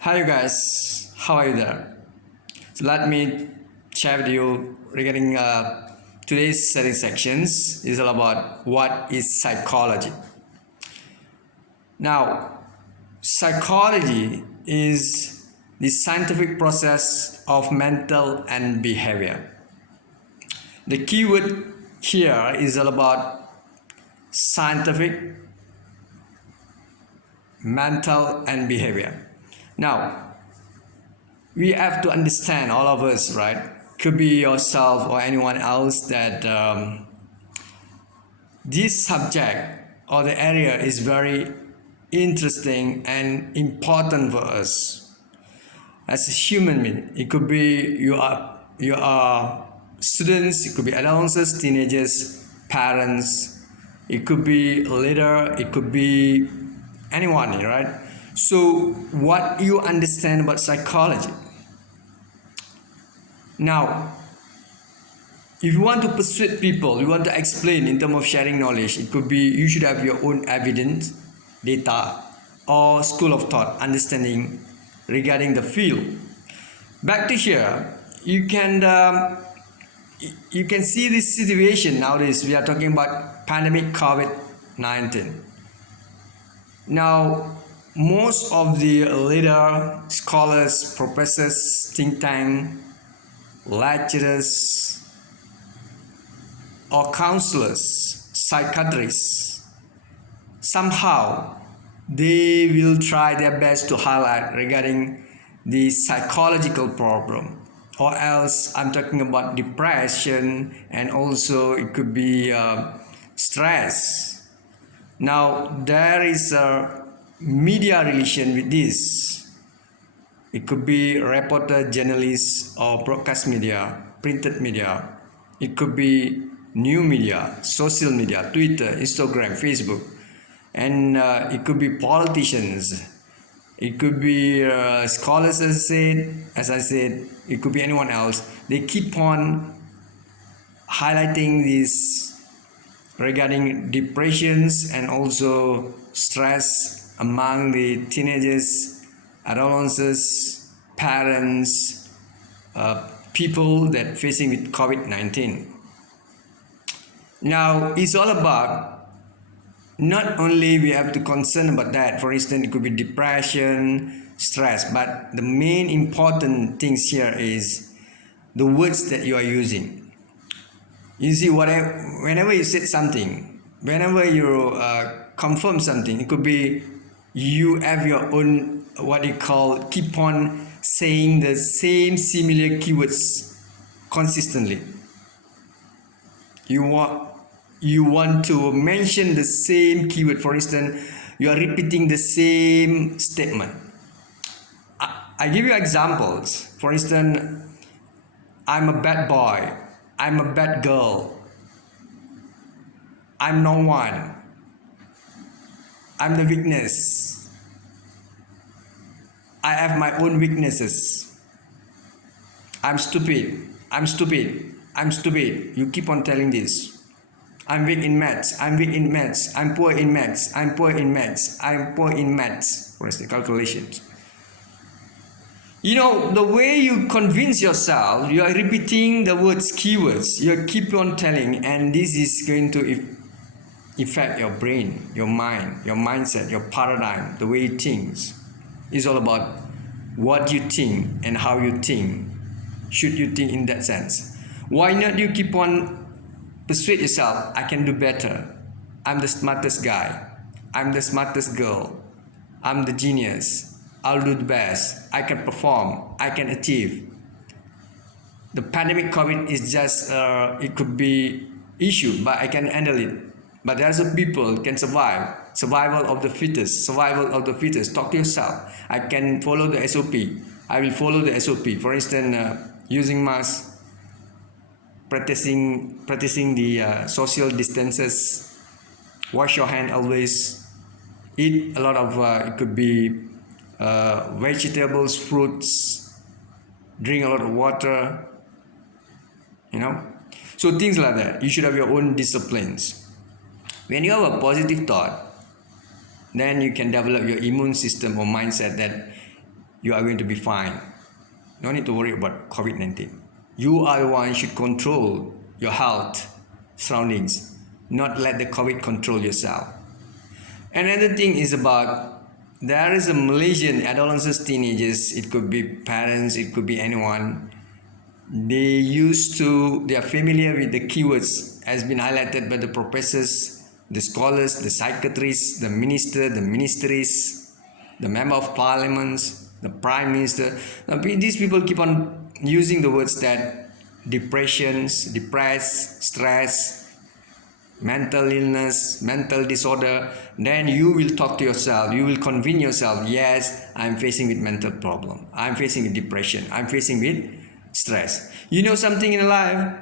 Hi you guys, how are you there? So let me share with you regarding today's study sections is all about what is psychology. Now, psychology is the scientific process of mental and behavior. The keyword here is all about scientific, mental and behavior. Now, we have to understand, all of us, right? Could be yourself or anyone else, that this subject or the area is very interesting and important for us as a human being. It could be you are students, it could be adolescents, teenagers, parents, it could be a leader, it could be anyone, right? So what you understand about psychology. Now, if you want to persuade people, you want to explain in terms of sharing knowledge, it could be you should have your own evidence, data, or school of thought, understanding regarding the field. Back to here, you can see this situation nowadays. We are talking about pandemic COVID-19. Now, most of the leader, scholars, professors, think tank, lecturers, or counselors, psychiatrists, somehow they will try their best to highlight regarding the psychological problem, or else I'm talking about depression, and also it could be stress. Now there is a media relation with this. It could be reporter, journalist, or broadcast media, printed media. It could be new media, social media, Twitter, Instagram, Facebook, and it could be politicians. It could be scholars, as I said, it could be anyone else. They keep on highlighting this regarding depressions and also stress among the teenagers, adolescents, parents, people that facing with COVID-19. Now, it's all about, not only we have to concern about that. For instance, it could be depression, stress, but the main important things here is the words that you are using. You see, whenever you said something, whenever you confirm something, it could be you have your own, what you call, keep on saying the same similar keywords consistently. You want to mention the same keyword. For instance, you are repeating the same statement. I give you examples. For instance, I'm a bad boy, I'm a bad girl, I'm no one, I'm the weakness, I have my own weaknesses, I'm stupid, I'm stupid, I'm stupid. You keep on telling this. I'm weak in maths, I'm weak in maths, I'm poor in maths, I'm poor in maths, I'm poor in maths. For instance, calculations. You know, the way you convince yourself, you are repeating the words, keywords, you keep on telling, and this is going to affect your brain, your mind, your mindset, your paradigm, the way you think. It's all about what you think and how you think. Should you think in that sense? Why not you keep on persuade yourself, I can do better, I'm the smartest guy, I'm the smartest girl, I'm the genius, I'll do the best, I can perform, I can achieve. The pandemic COVID is just, it could be issue, but I can handle it. But there's a people can survive. Survival of the fittest, survival of the fittest. Talk to yourself. I can follow the SOP. I will follow the SOP. For instance, using mask, practicing the social distances, wash your hand always, eat a lot of it could be vegetables, fruits, drink a lot of water, so things like that. You should have your own disciplines. When you have a positive thought, then you can develop your immune system or mindset that you are going to be fine. No need to worry about COVID-19. You are the one should control your health surroundings, not let the COVID control yourself. Another thing is about, there is a Malaysian adolescents, teenagers, it could be parents, it could be anyone. They are familiar with the keywords as been highlighted by the professors, the scholars, the psychiatrists, the minister, the ministries, the member of parliaments, the prime minister. Now, these people keep on using the words that depressions, depressed, stress, mental illness, mental disorder. Then you will talk to yourself, you will convince yourself, yes, I'm facing with mental problem, I'm facing with depression, I'm facing with stress. You know something in life,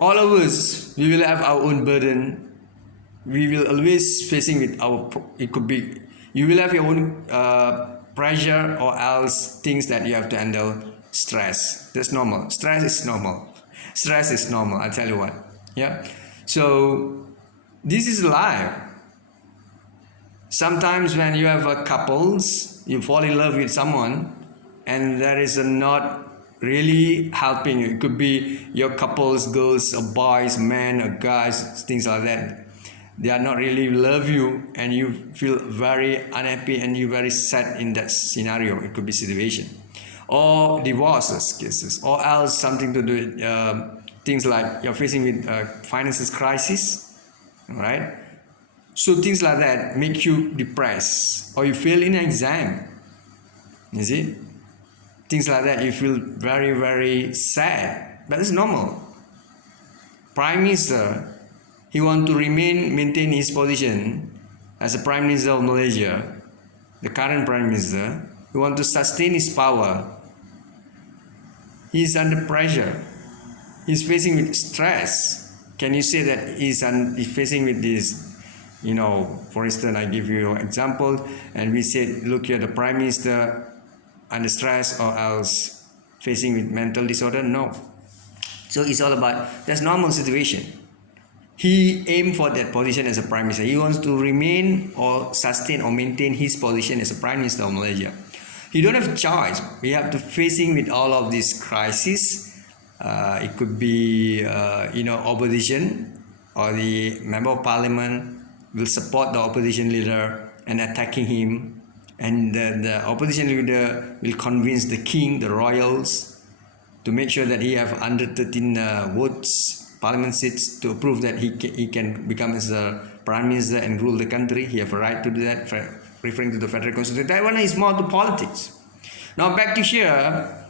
all of us, we will have our own burden. We will always facing with it could be, you will have your own pressure, or else things that you have to handle. Stress, that's normal. Stress is normal. Stress is normal, I tell you what. Yeah. So this is life. Sometimes when you have a couples, you fall in love with someone, and there is not really helping. It could be your couples, girls or boys, men or guys, things like that. They are not really love you, and you feel very unhappy and you very sad in that scenario. It could be situation, or divorces cases, or else something to do with things like you're facing with finances crisis, right? So things like that make you depressed, or you fail in an exam. You see, things like that, you feel very, very sad. But it's normal. Prime Minister, he want to maintain his position as a Prime Minister of Malaysia. The current Prime Minister, he want to sustain his power. He is under pressure. He's facing with stress. Can you say that he's facing with this? You know, for instance, I give you an example, and we said, look here, the Prime Minister under stress, or else facing with mental disorder? No. So it's all about, that's normal situation. He aimed for that position as a Prime Minister. He wants to remain or sustain or maintain his position as a Prime Minister of Malaysia. He don't have choice. We have to facing with all of these crises. It could be, opposition, or the member of parliament will support the opposition leader and attacking him, and the opposition leader will convince the king, the royals, to make sure that he have 113 votes, parliament seats, to prove that he can become as a prime minister and rule the country. He have a right to do that, referring to the federal constitution. That one is more to politics. Now back to here.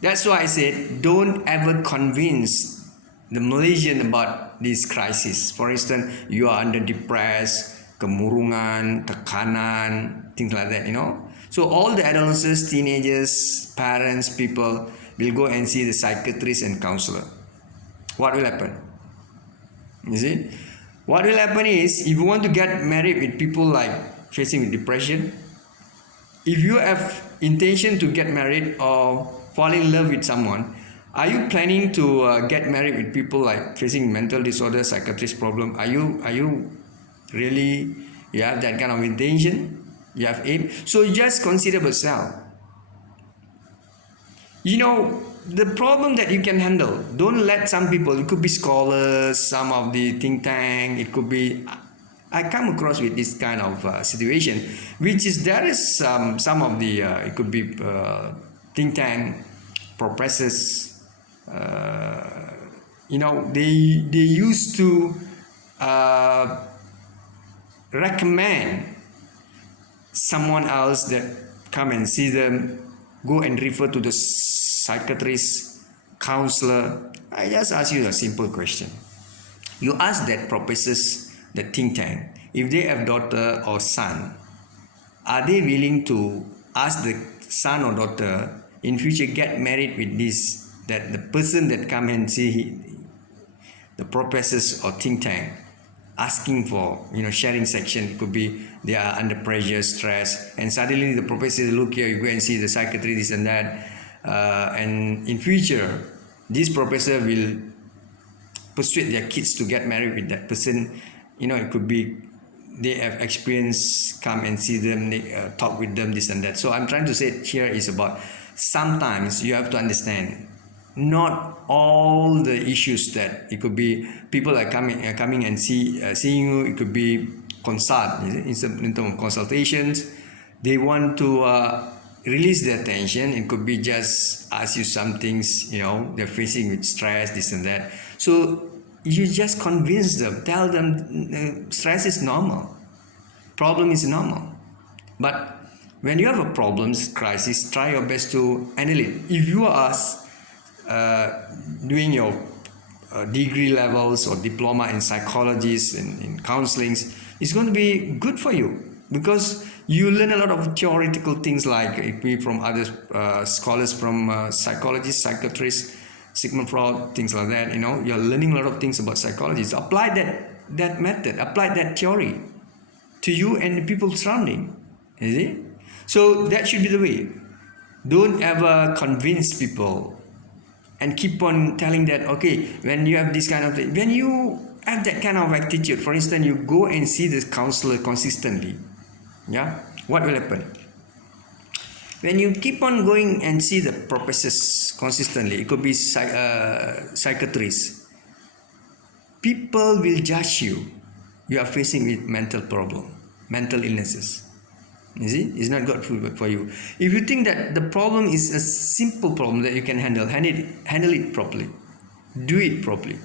That's why I said, don't ever convince the Malaysian about this crisis. For instance, you are under depressed, kemurungan, tekanan, things like that, you know. So all the adolescents, teenagers, parents, people will go and see the psychiatrist and counselor. What will happen? You see? What will happen is, if you want to get married with people like facing with depression, if you have intention to get married or fall in love with someone, are you planning to get married with people like facing mental disorder, psychiatrist problem? Are you really, you have that kind of intention? You have aim? So just consider yourself. You know, the problem that you can handle, don't let some people, it could be scholars, some of the think tank, it could be, I come across with this kind of situation, which is, there is some of the, it could be think tank professors, they used to recommend someone else that come and see them, go and refer to the psychiatrist, counselor. I just ask you a simple question. You ask that professors, the think tank, if they have daughter or son, are they willing to ask the son or daughter in future get married with this, that the person that come and see the professors or think tank asking for, sharing section? It could be they are under pressure, stress, and suddenly the professor, look here, you go and see the psychiatrist, this and that, and in future this professor will persuade their kids to get married with that person. It could be they have experience, come and see them, talk with them, this and that. So I'm trying to say here is about sometimes you have to understand not all the issues that it could be people are coming and seeing you. It could be consult in terms of consultations. They want to release their tension. It could be just ask you some things, they're facing with stress, this and that. So you just convince them, tell them stress is normal, problem is normal. But when you have a problem, crisis, try your best to handle it. If you are doing your degree levels or diploma in psychologists and in counseling, it's going to be good for you, because you learn a lot of theoretical things, like it be from other scholars, from psychologists, psychiatrists, Sigmund Freud, things like that. You're learning a lot of things about psychology. So apply that method, apply that theory to you and the people surrounding. You see? So that should be the way. Don't ever convince people and keep on telling that, okay, when you have this kind of thing, when you have that kind of attitude, for instance, you go and see this counselor consistently, what will happen? When you keep on going and see the professors consistently, it could be psychiatrists, people will judge you. You are facing with mental illnesses. You see, it's not good for you. If you think that the problem is a simple problem that you can handle it properly. Do it properly.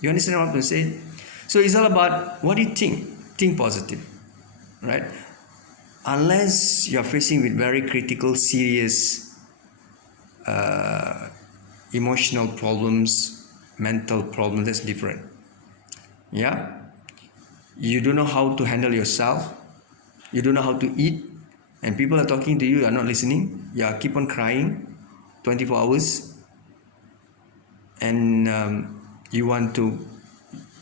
You understand what I'm saying? So it's all about what do you think. Think positive, right? Unless you are facing with very critical, serious emotional problems, mental problems, that's different. You don't know how to handle yourself. You don't know how to eat, and people are talking to you, you are not listening. You keep on crying 24 hours, and you want to,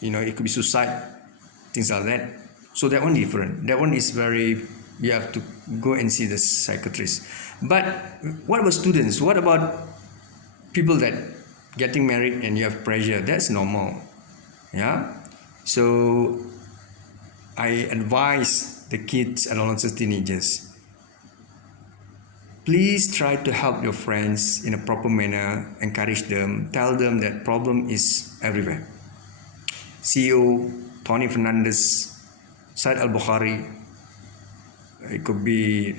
it could be suicide, things like that. So that one different. That one is very, you have to go and see the psychiatrist. But what about students? What about people that getting married and you have pressure? That's normal. So I advise the kids, adolescents, teenagers, please try to help your friends in a proper manner, encourage them, tell them that problem is everywhere. CEO Tony Fernandez, Said Al-Bukhari, it could be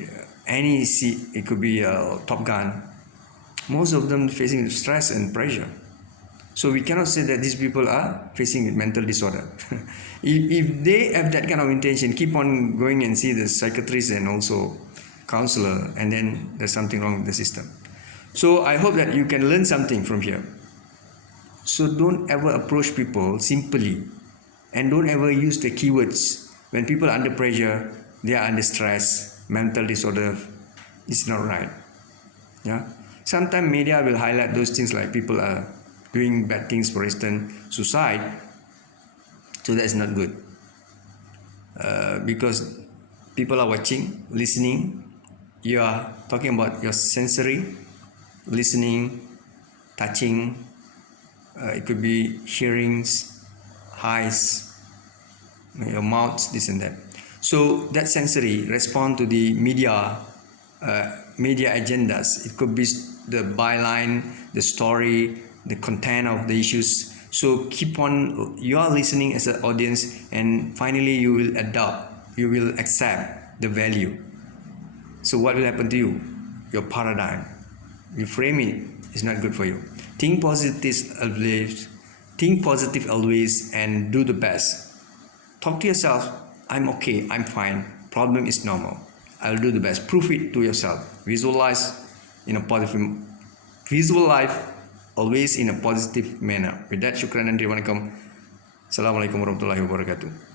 it could be Top Gun. Most of them facing stress and pressure. So we cannot say that these people are facing mental disorder. If they have that kind of intention, keep on going and see the psychiatrist and also counselor, and then there's something wrong with the system. So I hope that you can learn something from here. So don't ever approach people simply, and don't ever use the keywords. When people are under pressure, they are under stress, mental disorder, it's not right. Sometimes media will highlight those things, like people are doing bad things, for instance, suicide. So that's not good. Because people are watching, listening. You are talking about your sensory, listening, touching. It could be hearings, eyes, your mouth, this and that. So that sensory respond to the media agendas. It could be the byline, the story, the content of the issues. So keep on, you are listening as an audience, and finally you will adopt, you will accept the value. So what will happen to you? Your paradigm, you frame it, is not good for you. Think positive always, and do the best. Talk to yourself, I'm okay, I'm fine, problem is normal, I'll do the best. Prove it to yourself. Visualize in a positive, visual life always in a positive manner. With that, syukran dan terima kasih. Assalamualaikum warahmatullahi wabarakatuh.